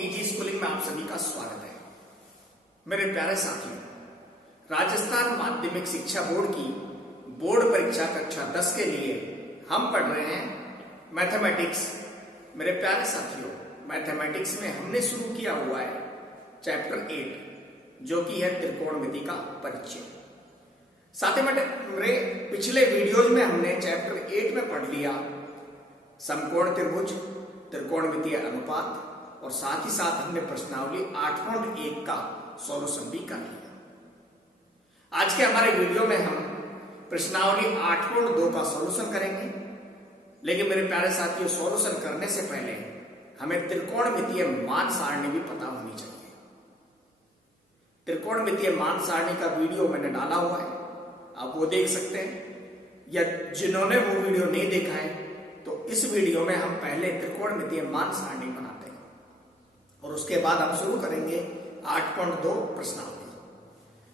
Easy schooling में आप सभी का स्वागत है। मेरे प्यारे साथियों, राजस्थान माध्यमिक शिक्षा बोर्ड की बोर्ड परीक्षा कक्षा 10 के लिए हम पढ़ रहे हैं मैथमेटिक्स। मेरे प्यारे साथियों, मैथमेटिक्स में हमने शुरू किया हुआ है चैप्टर 8 जो कि है त्रिकोणमिति का परिचय। साथ ही मेरे पिछले वीडियोज में हमने चैप्टर 8 में पढ़ लिया समकोण त्रिभुज, त्रिकोणमितीय अनुपात और साथ ही साथ हमने प्रश्नावली 8.1 का सॉल्यूशन भी कर लिया। आज के हमारे वीडियो में हम प्रश्नावली 8.2 का सॉल्यूशन करेंगे, लेकिन मेरे प्यारे साथियों सॉल्यूशन करने से पहले हमें त्रिकोणमितीय मान सारणी भी पता होनी चाहिए। त्रिकोणमितीय मान सारणी का वीडियो मैंने डाला हुआ है, आप वो देख सकते हैं, या जिन्होंने वो वीडियो नहीं देखा है तो इस वीडियो में हम पहले त्रिकोणमितीय मान सारणी बनाते हैं और उसके बाद हम शुरू करेंगे 8.2 प्रश्नावली।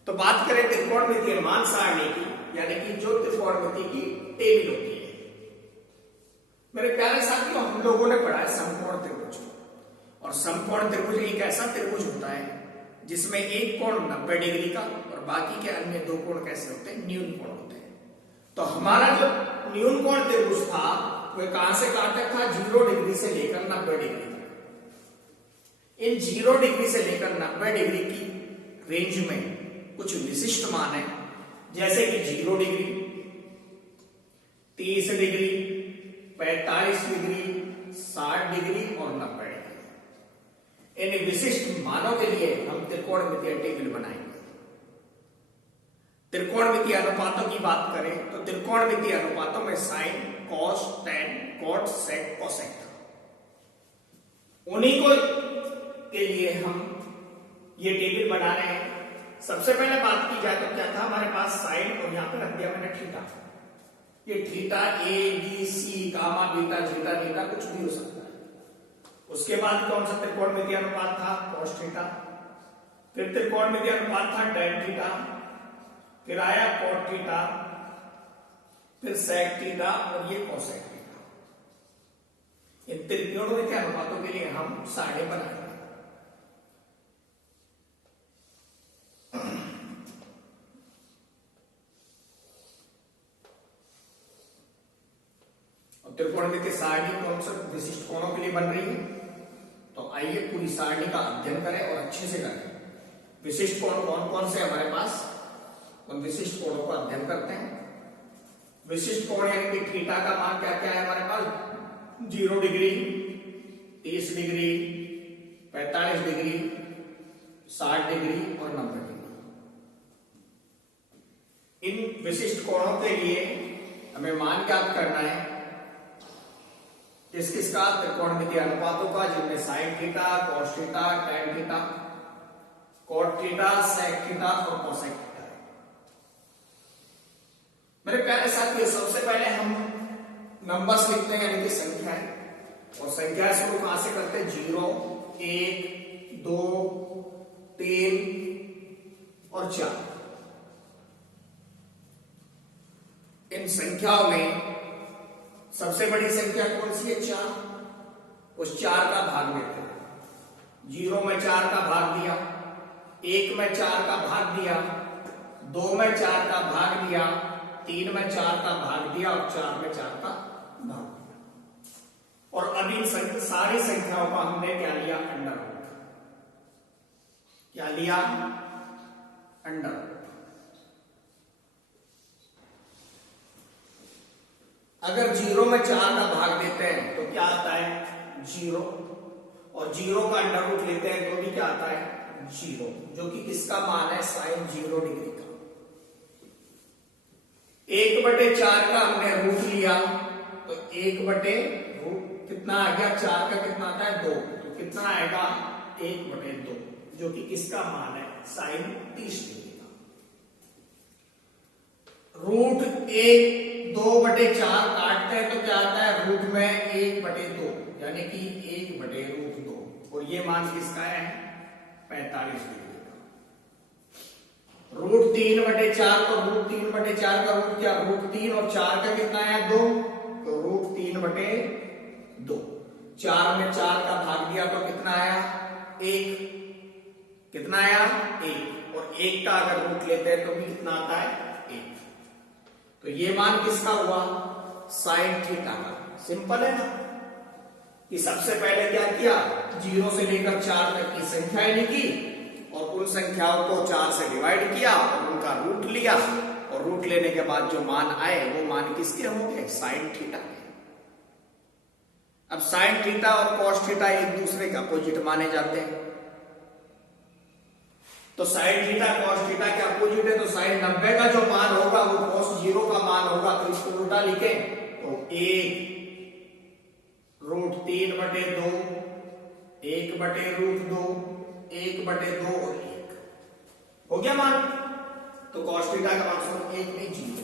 तो बात करें त्रिकोणमितीय मान सारणी की, यानी कि जो त्रिकोणमिति की टेबल होती है। मेरे प्यारे साथियों, हम लोगों ने पढ़ा है समकोण त्रिभुज, और समकोण त्रिभुज एक ऐसा त्रिभुज होता है जिसमें एक कोण 90 डिग्री का और बाकी के अन्य दो कोण कैसे होते हैं, न्यून कोण होते हैं। तो हमारा जो न्यून कोण त्रिभुज था वह कहां से कहां तक था, 0 डिग्री से लेकर 90 डिग्री तक। इन 0 डिग्री से लेकर 90 डिग्री की रेंज में कुछ विशिष्ट मान है, जैसे कि 0 डिग्री, 30 डिग्री, 45 डिग्री, 60 डिग्री और 90 डिग्री। इन विशिष्ट मानों के लिए हम त्रिकोणमितीय टेबल बनाएंगे। त्रिकोणमितीय अनुपातों की बात करें तो त्रिकोणमितीय अनुपातों में साइन, कॉस, टेन, कॉट, सेक, कोसेक था। उन्हीं को के लिए हम ये टेबल बना रहे हैं। सबसे पहले बात की जाए तो क्या था हमारे पास साइन, और यहां पर रख दिया मैंने थीटा। ये theta A B C gamma beta zeta theta कुछ भी हो सकता है। उसके बाद कौन सा त्रिकोणमितीय अनुपात था, कॉस थीटा। फिर त्रिकोणमितीय अनुपात था टेन थीटा, फिर आया कॉट थीटा, फिर सेक थीटा और ये कोसेक थीटा। इन त्रिकोणमितीय अनुपातों के लिए हम सारणी बनाएंगे। और त्रिकोणमितीय सारणी कौन से विशिष्ट कोणों के लिए बन रही है, तो आइए पूरी सारणी का अध्ययन करें और अच्छे से करें। विशिष्ट कोण कौन कौन से हमारे पास, उन विशिष्ट कोणों का अध्ययन करते हैं। विशिष्ट कोण यानी कि थीटा का मान क्या क्या है हमारे पास, 0 डिग्री, 30 डिग्री, 45 डिग्री, 60 डिग्री और 90 डिग्री। इन विशिष्ट कोणों के लिए हमें मान ज्ञात करना है किस किस का, त्रिकोणमितीय अनुपातों का, जिनमें sine theta, cos theta, tan theta, cot theta, sec theta और कोसेक थीटा। मेरे प्यारे साथियों, सबसे पहले हम नंबर्स लिखते हैं, यानी कि संख्याएं, और संख्या शुरू कहां से करते हैं, 0, 1, 2, 3 और 4। इन संख्याओं में सबसे बड़ी संख्या कौन सी है, 4। उस 4 का भाग देते हैं। 0 में 4 का भाग दिया, 1 में 4 का भाग दिया, 2 में 4 का भाग दिया, 3 में 4 का भाग दिया और 4 में 4 का भाग दिया। और अब इन सारी संख्याओं का हमने क्या लिया, अंडर रूट। क्या लिया, अंडर रूट। अगर 0 में 4 का भाग देते हैं तो क्या आता है, 0, और 0 का अंडर रूट लेते हैं तो भी क्या आता है, 0, जो कि किसका मान है, साइन 0 डिग्री का। 1/4 का हमने रूट लिया तो 1/रूट कितना आ गया, 4 का कितना आता है, 2, तो कितना आएगा, 1/2, जो कि किसका मान है, साइन 30 डिग्री का। रूट 2/4 काटते हैं तो क्या आता है, रूट में 1/2, यानी कि 1/√2, और ये मान किसका है, 45 डिग्री का। रूट 3/4, तो रूट 3/4 का रूट क्या, रूट 3 और 4 का कितना है, 2, तो रूट 3/2। 4 में 4 का भाग दिया तो कितना आया, एक, कितना आया एक, और एक का अगर रूट लेते हैं तो भी कितना आता है एक। तो ये मान किसका हुआ, साइन थीटा का। सिंपल है ना, कि सबसे पहले क्या किया, 0 से लेकर 4 तक की संख्याएं लिखी और उन संख्याओं को 4 से डिवाइड किया और उनका रूट लिया, और रूट लेने के बाद जो मान आए वो मान किसके होंगे, साइन थीटा के। अब साइन थीटा और कॉस थीटा एक दूसरे के अपोजिट माने जाते हैं, तो साइन थीटा कॉस थीटा के अपोजिट है, तो साइन 90 का जो मान होगा वो कॉस 0 का मान होगा, तो इसको उल्टा लिखे तो 1√3/2, 1/√2, 1/2 और 1 हो गया मान। तो कॉस थीटा का मान 1 में 0,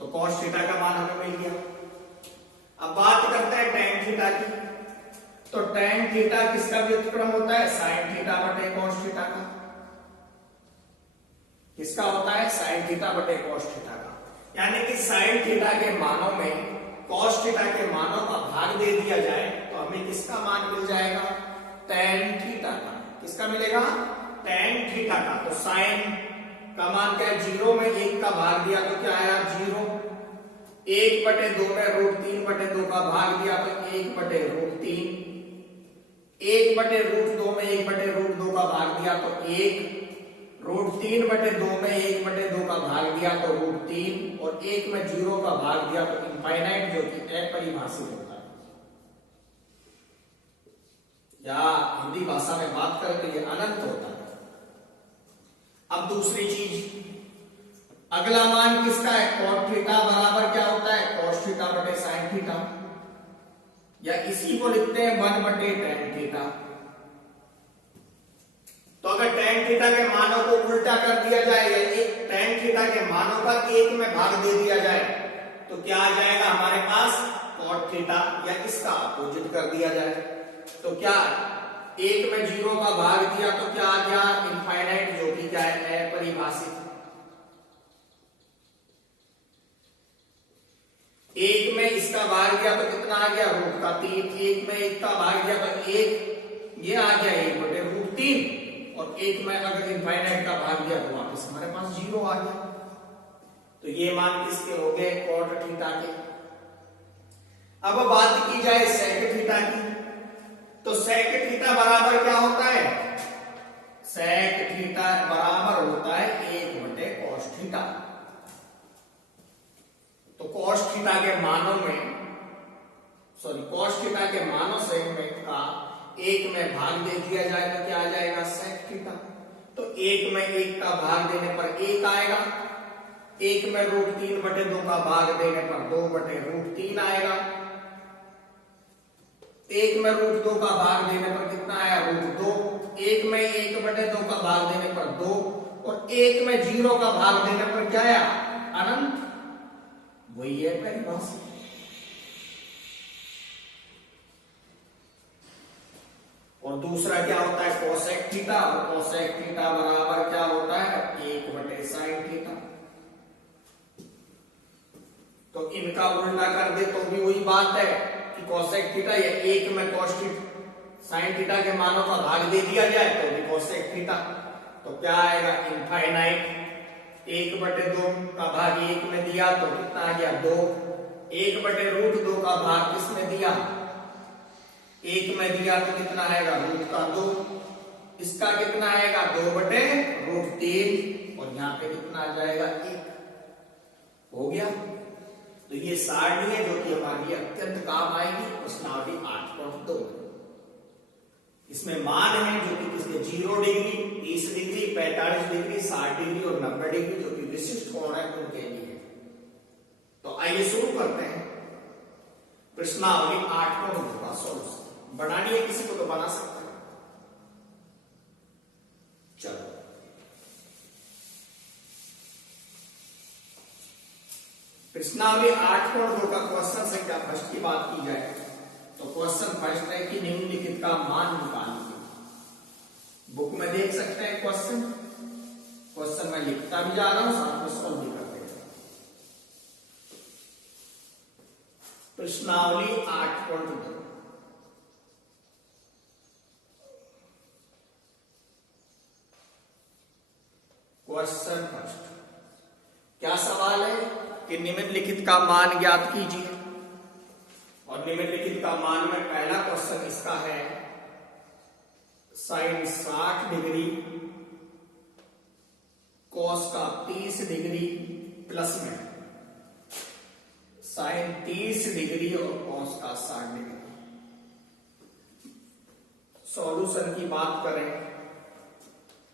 तो कॉस थीटा का मान हमें मिल गया। अब बात करते हैं टेन थीटा की, तो टेन थीटा किसका व्युत्क्रम होता है, साइन थीटा बटे कॉस थीटा का। किसका होता है, साइन थीटा बटे कॉस थीटा का। यानी कि साइन थीटा के मानों में कॉस थीटा के मानों का भाग दे दिया जाए तो हमें किसका मान मिल जाएगा, टेन थीटा का। किसका मिलेगा, टेन थीटा का। तो साइन का मान क्या है, 0 में 1 का भाग दिया तो क्या आया 0, 1/2 में √3/2 का भाग दिया तो 1/√3, 1/√2 में 1/√2 का भाग दिया तो 1, √3/2 में 1/2 का भाग दिया तो √3, और 1 में 0 का भाग दिया तो इनफाइनाइट, जो कि अपरिभाषित होता है, या हिंदी भाषा में बात करें तो ये अनंत होता है। अब दूसरी चीज, अगला मान किसका है, cot थीटा बराबर क्या होता है, cos थीटा बटे sin थीटा, या इसी को लिखते हैं 1/tan थीटा। तो अगर tan थीटा के मानों को उल्टा कर दिया जाए, या tan थीटा के मानों का 1 में भाग दे दिया जाए तो क्या आ जाएगा हमारे पास, cot थीटा, या इसका अपोजिट कर दिया जाए तो क्या, 1 में 0 का भाग दिया तो क्या आ गया इनफाइनाइट, जो कि क्या है अपरिभाषित। 1 में इसका भाग दिया तो कितना आ गया, √3, 1 में 1 का भाग दिया तो 1, ये आ गया 1/√3, और 1 में अगर इनफाइनाइट का भाग दिया तो वापस हमारे पास 0 आ गया। तो ये मान किसके हो गए, cot थीटा के। अब बात की जाए sec थीटा की, तो sec थीटा बराबर क्या होता है, sec थीटा बराबर होता है 1/cos थीटा। तो cos थीटा के मानों में, cos थीटा के मानों से का 1 में भाग दे दिया जाए तो क्या आ जाएगा, sec थीटा। तो 1 में 1 का भाग देने पर 1 आएगा, 1 में √3/2 का भाग देने पर 2/√3 आएगा, 1 में √2 का भाग देने पर कितना आया, √2, 1 में 1/2 का भाग देने पर 2, और 1 में 0 का भाग देने पर क्या आया, अनंत। वही है परिभाषा। और दूसरा क्या होता है, कोसेक थीटा, और कोसेक थीटा बराबर क्या होता है, 1/sin थीटा। तो इनका उल्टा कर दे तो भी वही बात है कि कोसेक थीटा, या 1 में cos थीटा sin थीटा के मानों का भाग दे दिया जाए तो भी कोसेक थीटा। तो क्या आएगा, इनफाइनाइट, 1/2 का भाग 1 में दिया तो कितना आ गया 2, 1/√2 का भाग किसमें दिया, 1 में दिया तो कितना आएगा √2, इसका कितना आएगा 2/√3, और यहाँ पे कितना आ जाएगा 1। हो गया। तो ये सारणी है जो कि हमारी अत्यंत काम आएगी प्रश्नावली 8.2। इसमें मान है जो कि किसके 0 डिग्री, 30 डिग्री, 45 डिग्री, 60 डिग्री और 90 डिग्री, जो कि विशिष्ट कोण है उनके लिए। तो आइए शुरू करते हैं प्रश्नावली 8.2 का सॉल्यूशन। बनानी है किसी को तो बना सकते हैं। चलो प्रश्नावली 8.2 का क्वेश्चन संख्या फर्स्ट की बात की जाए तो क्वेश्चन फर्स्ट है कि निम्नलिखित का मान निकालिए। बुक में देख सकते हैं क्वेश्चन मैं लिखता भी जा रहा हूं, साथ में सॉल्व भी करते हैं। प्रश्नावली 8.2 क्वेश्चन फर्स्ट। क्या सवाल है कि निम्नलिखित का मान ज्ञात कीजिए। और निम्नलिखित का मान में पहला क्वेश्चन इसका है साइन 60 डिग्री कॉस का 30 डिग्री प्लस में साइन 30 डिग्री और कॉस का 60 डिग्री। सॉल्यूशन की बात करें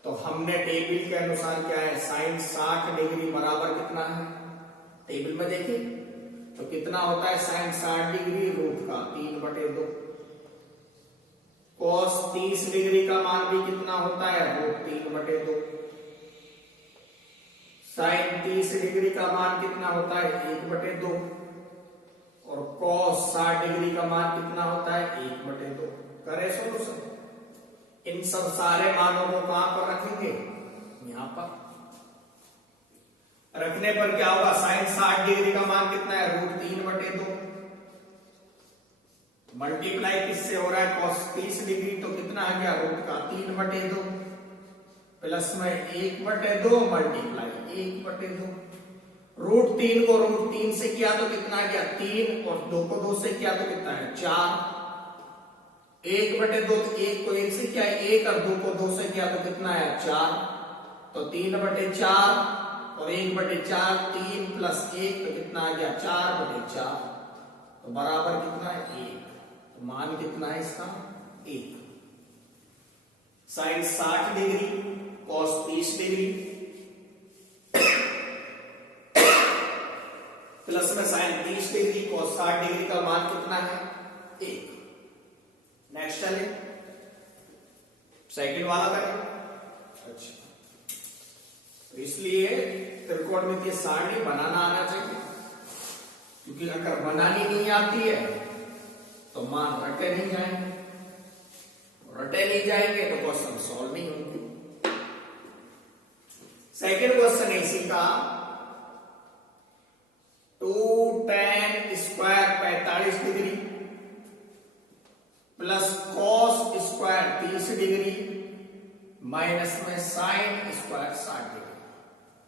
तो हमने टेबल के अनुसार क्या है, साइन 60 डिग्री बराबर कितना है, टेबल में देखिए तो कितना होता है साइन 60 डिग्री रूट का 3/2। कॉस 30 डिग्री का मान भी कितना होता है, रूट 3/2। साइन 30 डिग्री का मान कितना होता है, 1/2। और कॉस 60 डिग्री का मान कितना होता है, 1/2। करें सॉल्यूशन। इन सब सारे मानों को कहां पर रखेंगे, यहां पर रखने पर क्या होगा, साइन 60 डिग्री का मान कितना है, रूट 3/2। मल्टीप्लाई किससे हो रहा है, कॉस 30 डिग्री तो कितना आ गया, रूट का 3/2 प्लस में 1/2 मल्टीप्लाई 1/2। रूट 3 को रूट 3 से किया तो कितना आ गया 3 और 2 को 2 से किया तो कितना है 4। 1/2 तो 1 को 1 से किया 1 और 2 को 2 से किया तो कितना है 4। तो 3/4 और 1/4 3 प्लस 1 तो कितना आ गया 4/4 तो बराबर कितना है 1। तो मान कितना है इसका 1। Sine 60 degree cos 30 degree plus में साइन 30 डिग्री कॉस 60 डिग्री का मान कितना है 1। नेक्स्ट चले सेकंड वाला करें। अच्छा, तो इसलिए त्रिकोणमितीय सारणी बनाना आना चाहिए, क्योंकि अगर बनानी नहीं आती है तो मान रटे नहीं जाएंगे, रटे नहीं जाएंगे तो क्वेश्चन सॉल्व नहीं होंगे। सेकंड क्वेश्चन है इसी का 2 tan square 45 degree plus cos square 30 degree minus में साइन स्क्वायर 60 डिग्री।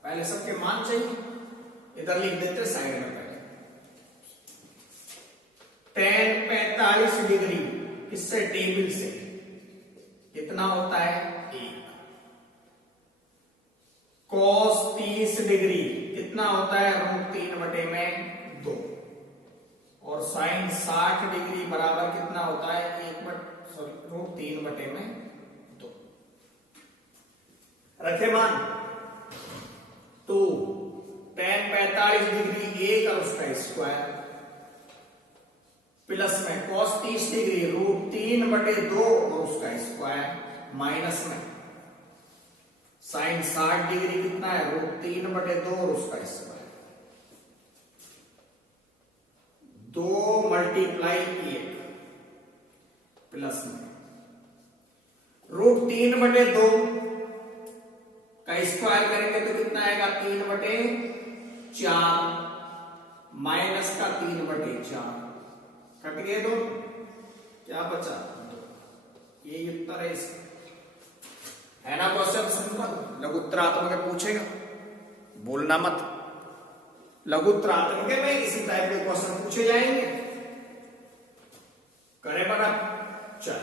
पहले सबके मान चाहिए, इधर लिख देते साइड में। पहले tan 45 डिग्री इससे टेबल से कितना होता है 1। कॉस 30 डिग्री कितना होता है रूट 3/2। और साइन 60 डिग्री बराबर कितना होता है रूट 3/2। रखे मान 2 tan 45 डिग्री 1 और उसका स्क्वायर प्लस में कॉस 30 डिग्री रूट 3/2 और उसका स्क्वायर माइनस में साइन 60 डिग्री कितना है रूट 3/2 और उसका स्क्वायर। 2 मल्टीप्लाई 1 प्लस में रूट 3/2 का स्क्वायर करेंगे तो कितना आएगा 3/4 माइनस का 3/4 कट गए दो, क्या बचा 2। ये उत्तर है इसका, है ना। क्वेश्चन सिंपल, लघुत्तरात्मक पूछेगा, बोलना मत। लघुत्तरात्मक में इसी टाइप के क्वेश्चन पूछे जाएंगे, करे बना। चल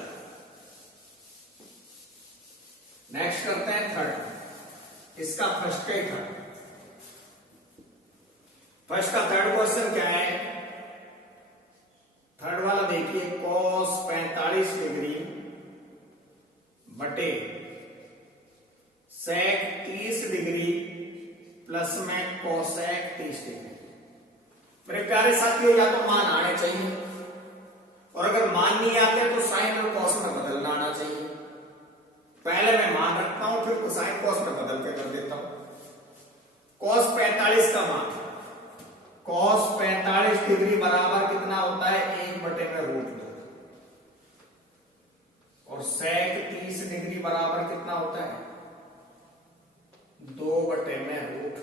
नेक्स्ट करते हैं थर्ड। इसका फर्स्ट का ही थर्ड। फर्स्ट का थर्ड क्वेश्चन क्या है, थर्ड वाला देखिए कॉस 45 डिग्री बटे सेक 30 डिग्री प्लस में कोसेक 30 डिग्री। मेरे प्यारे साथियों, या तो मान आने चाहिए, और अगर मान नहीं आते तो साइन और कॉस में बदलना आना चाहिए। पहले मैं मान रखता हूं, फिर साइन कॉस में बदल के कर देता हूं। कॉस 45 का मान, कॉस 45 डिग्री बराबर कितना होता है 1/√2। और सेक 30 डिग्री बराबर कितना होता है 2/√3।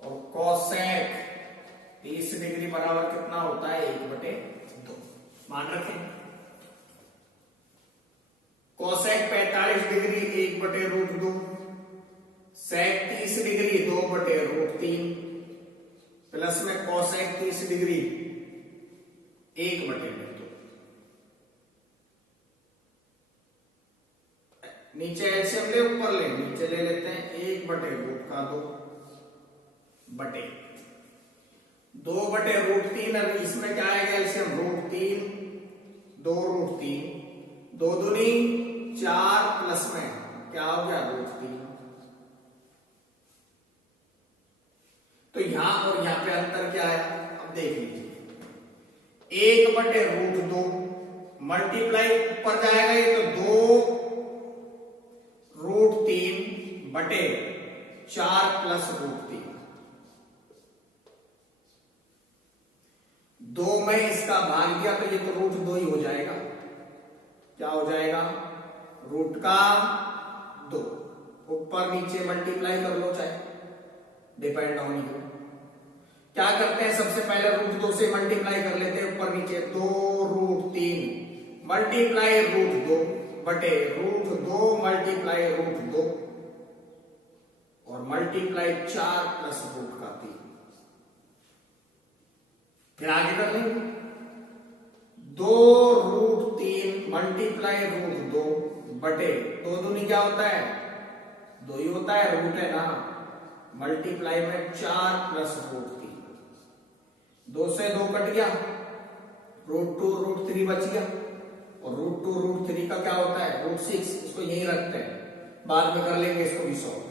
और कोसेक 30 डिग्री बराबर कितना होता है 1/2। मान रखें कोसेक 45 डिग्री 1/√2 सेक 30 डिग्री 2/√3 प्लस में कोसेक 30 डिग्री 1/2। नीचे एलसीएम ले ऊपर ले, नीचे ले लेते हैं 1/√2 बटे 2/√3। अब इसमें क्या आएगा एलसीएम √3 2√3 2 दूनी 4 प्लस में क्या हो गया √3। तो यहां और यहां पे अंतर क्या है अब देख लीजिए 1/√2 मल्टीप्लाई ऊपर जाएगा ये तो 2√3 बटे 4 प्लस √3। 2 में इसका भाग दिया तो ये तो √2 ही हो जाएगा। क्या हो जाएगा √2 ऊपर नीचे मल्टीप्लाई कर लो चाहे डिपेंड ऑन यू। क्या करते हैं सबसे पहले √2 से मल्टीप्लाई कर लेते हैं ऊपर नीचे 2√3 मल्टीप्लाई √2 बटे √2 मल्टीप्लाई √2 और मल्टीप्लाई 4 प्लस √3। फिर आगे कर लेंगे 2√3 मल्टीप्लाई √2 बटे 2 दूनी क्या होता है 2 ही होता है रूट है ना मल्टीप्लाई में 4 प्लस √3। 2 से 2 कट गया √2 √3 बच गया और √2 √3 का क्या होता है √6। इसको यही रखते हैं बाद में कर लेंगे इसको भी सॉल्व।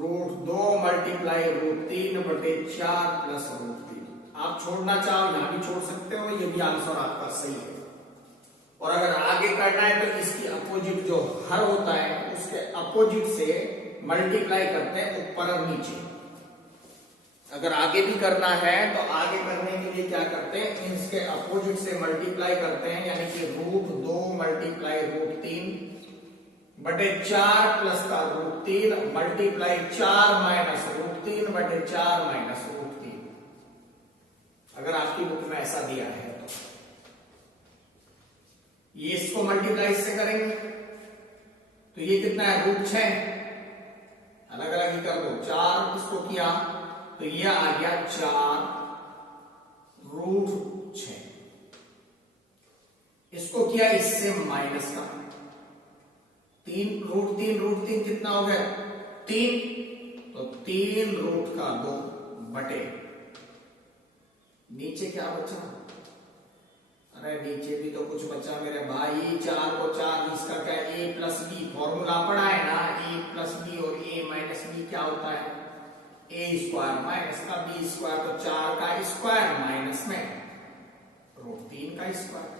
√2 मल्टीप्लाई √3 बटे 4 प्लस √3। आप छोड़ना चाहो यहां भी छोड़ सकते हो, ये भी आंसर आपका सही है। और अगर आगे करना है तो इसकी अपोजिट जो हर होता है उसके अपोजिट से मल्टीप्लाई करते हैं ऊपर और नीचे। अगर आगे भी करना है तो आगे करने के लिए क्या करते हैं इसके अपोजिट से मल्टीप्लाई करते हैं यानी कि √2 मल्टीप्लाई √3 बटे 4 प्लस का √3 मल्टीप्लाई 4 माइनस √3 बटे 4 माइनस √3। अगर आपकी बुक में ऐसा दिया है तो ये इसको मल्टीप्लाई से करेंगे तो ये कितना है √6 अलग अलग ही कर दो 4 इसको किया तो ये आ गया 4 √6। इसको किया इससे माइनस का 3 √3 कितना हो गया 3 तो 3√2 बटे नीचे क्या बचा अरे नीचे भी तो कुछ बचा मेरे भाई 4 को 4 इसका क्या a प्लस बी फॉर्मूला पढ़ा है ना a प्लस बी और a माइनस बी क्या होता है a² माइनस का b² तो 4 का स्क्वायर माइनस में √3 का स्क्वायर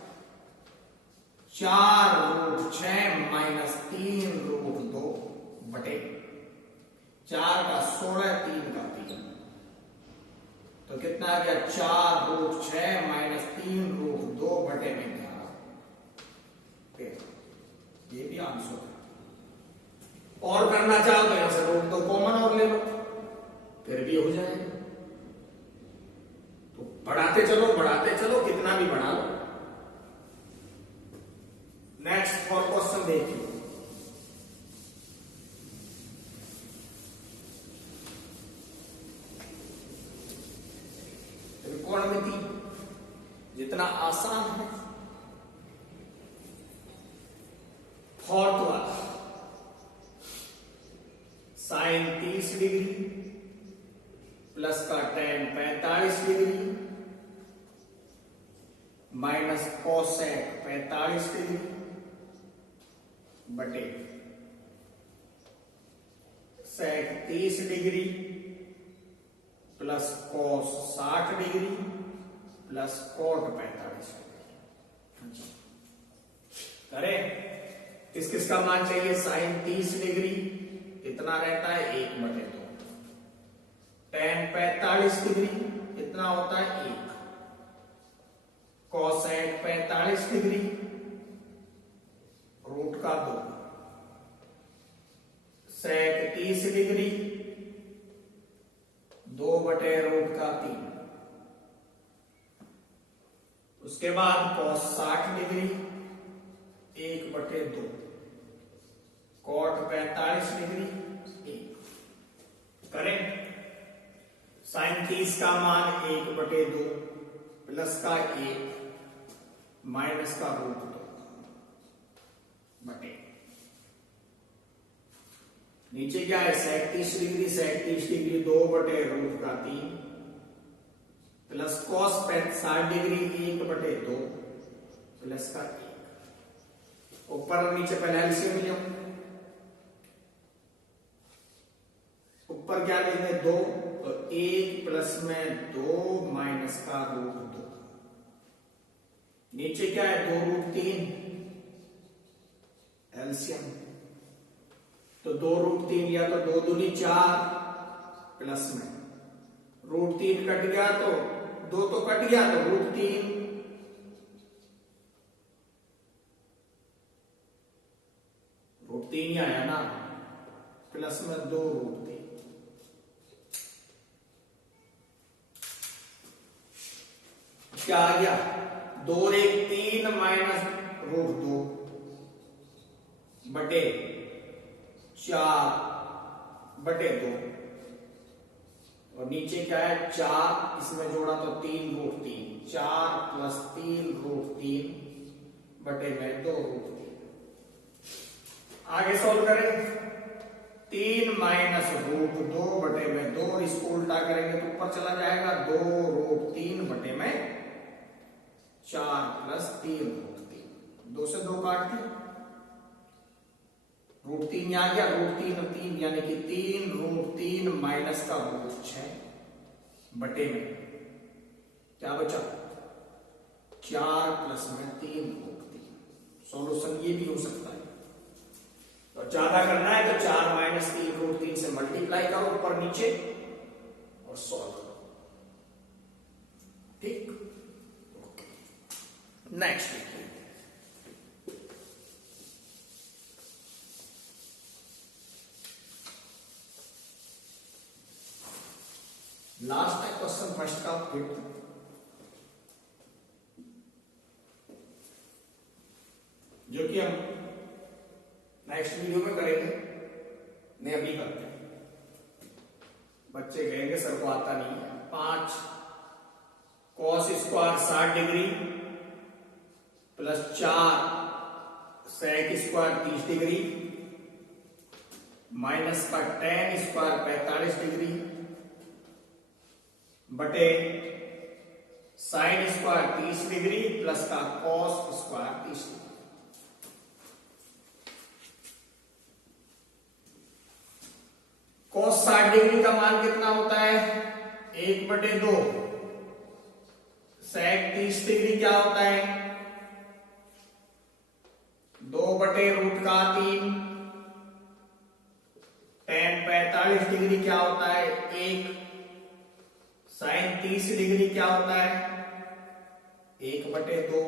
4√6 माइनस 3√2 बटे 4 का 16 3 का 3 तो कितना आ गया 4√6 माइनस 3√2 बटे में 11। ये भी आंसर है। और करना चाहो तो यहां से √2 कॉमन और ले लो फिर भी हो जाएगा। तो बढ़ाते चलो कितना भी बढ़ा लो। नेक्स्ट फॉर क्वेश्चन देखिए त्रिकोणमिति जितना आसान है फोर्थ वाला साइन 30 डिग्री प्लस का tan 45 degree minus cosec 45 degree बटे सेक 30 degree plus cos 60 degree plus coat 45 degree. करें किस किस का मान चाहिए साइन 30 डिग्री कितना रहता है 1/2 tan 45 डिग्री कितना होता है 1 कोसेक 45 डिग्री √2 सेक 30 डिग्री 2/√3। उसके बाद cos 60 डिग्री 1/2 cot 45 डिग्री 1। 30 का मान 1/2 प्लस का 1 माइनस का √2 बटे नीचे क्या है 37 degree 37 degree 2/√3 plus cos 60 degree 1/2 plus का 1 ऊपर और नीचे पहले एलसीएम लियो। ऊपर क्या लेंगे 2 तो 1 प्लस में 2 माइनस का √2 नीचे क्या है 2√3 एलसीएम तो 2√3 या तो 2 दूनी 4 प्लस में √3 कट गया तो 2 तो कट गया तो √3 √3 आया ना प्लस में 2√3 क्या आ गया 2 और 1 3 माइनस √2 बटे 4/2 और नीचे क्या है 4 इसमें जोड़ा तो 3√3 4 प्लस 3√3 बटे में 2√3 आगे सॉल्व करेंगे 3 माइनस √2 बटे में 2 और इसको उल्टा करेंगे तो ऊपर चला जाएगा 2√3 बटे में 4 प्लस 3√3 2 से 2 काट दिया √3 आ गया √3 और 3 यानी कि 3√3 माइनस का √6 बटे में क्या बचा 4 प्लस में 3√3 सॉल्यूशन ये भी हो सकता है तो ज्यादा करना है तो 4 माइनस 3√3 से मल्टीप्लाई करो ऊपर नीचे और सॉल्व करो ठीक नेक्स्ट लास्ट है क्वेश्चन फर्स्ट का फिफ्थ जो कि हम नेक्स्ट वीडियो में करेंगे नहीं अभी करते हैं बच्चे कहेंगे सर को आता नहीं है 5 cos square 60 degree plus 4 sec square 30 degree minus का tan स्क्वायर 45 डिग्री बटे साइन स्क्वायर 30 डिग्री प्लस का cos square 30 degree cos 60 degree का मान कितना होता है 1/2 sec 30 डिग्री क्या होता है 2/√3 tan 45 डिग्री क्या होता है 1 साइन 30 डिग्री क्या होता है 1/2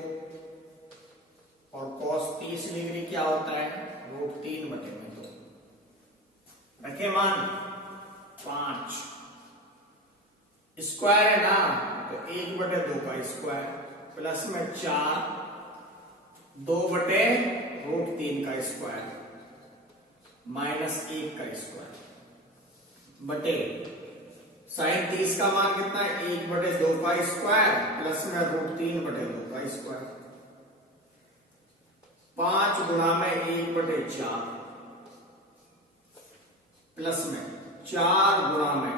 और cos 30 डिग्री क्या होता है √3/2 रखे मान 5 स्क्वायर है ना तो 1/2 का स्क्वायर प्लस में 4 2/√3 का स्क्वायर माइनस 1 का स्क्वायर बटे साइन 30 का मान कितना है 1/2 का स्क्वायर प्लस में √3/2 का स्क्वायर 5 गुणा में 1/4 प्लस में 4 गुणा में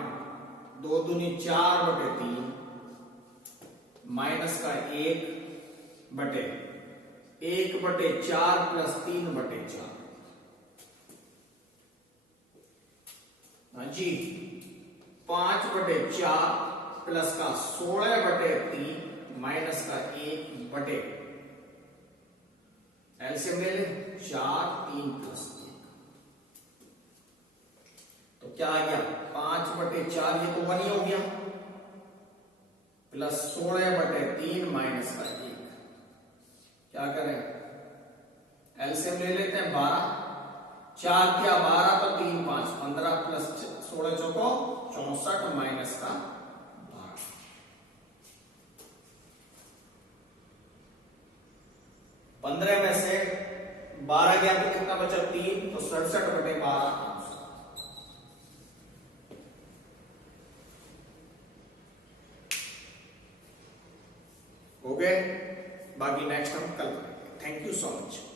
2 दूनी 4/3 माइनस का 1/4 प्लस 3/4 हाँ जी 5/4 प्लस का 16/3 माइनस का 1 एलसीएम ले लें 4 3 प्लस 1 तो क्या आ गया 5/4 ये तो 1 ही हो गया प्लस 16/3 माइनस का 1 क्या करें एलसीएम ले लेते हैं 12 4 क्या 12 तो 3 5 15 प्लस 16 चौको 64 माइनस का 15 में से 12 गया तो कितना बचा 3 तो 67/12 हो गए, बाकी नेक्स्ट हम कल करेंगे। Thank you so much.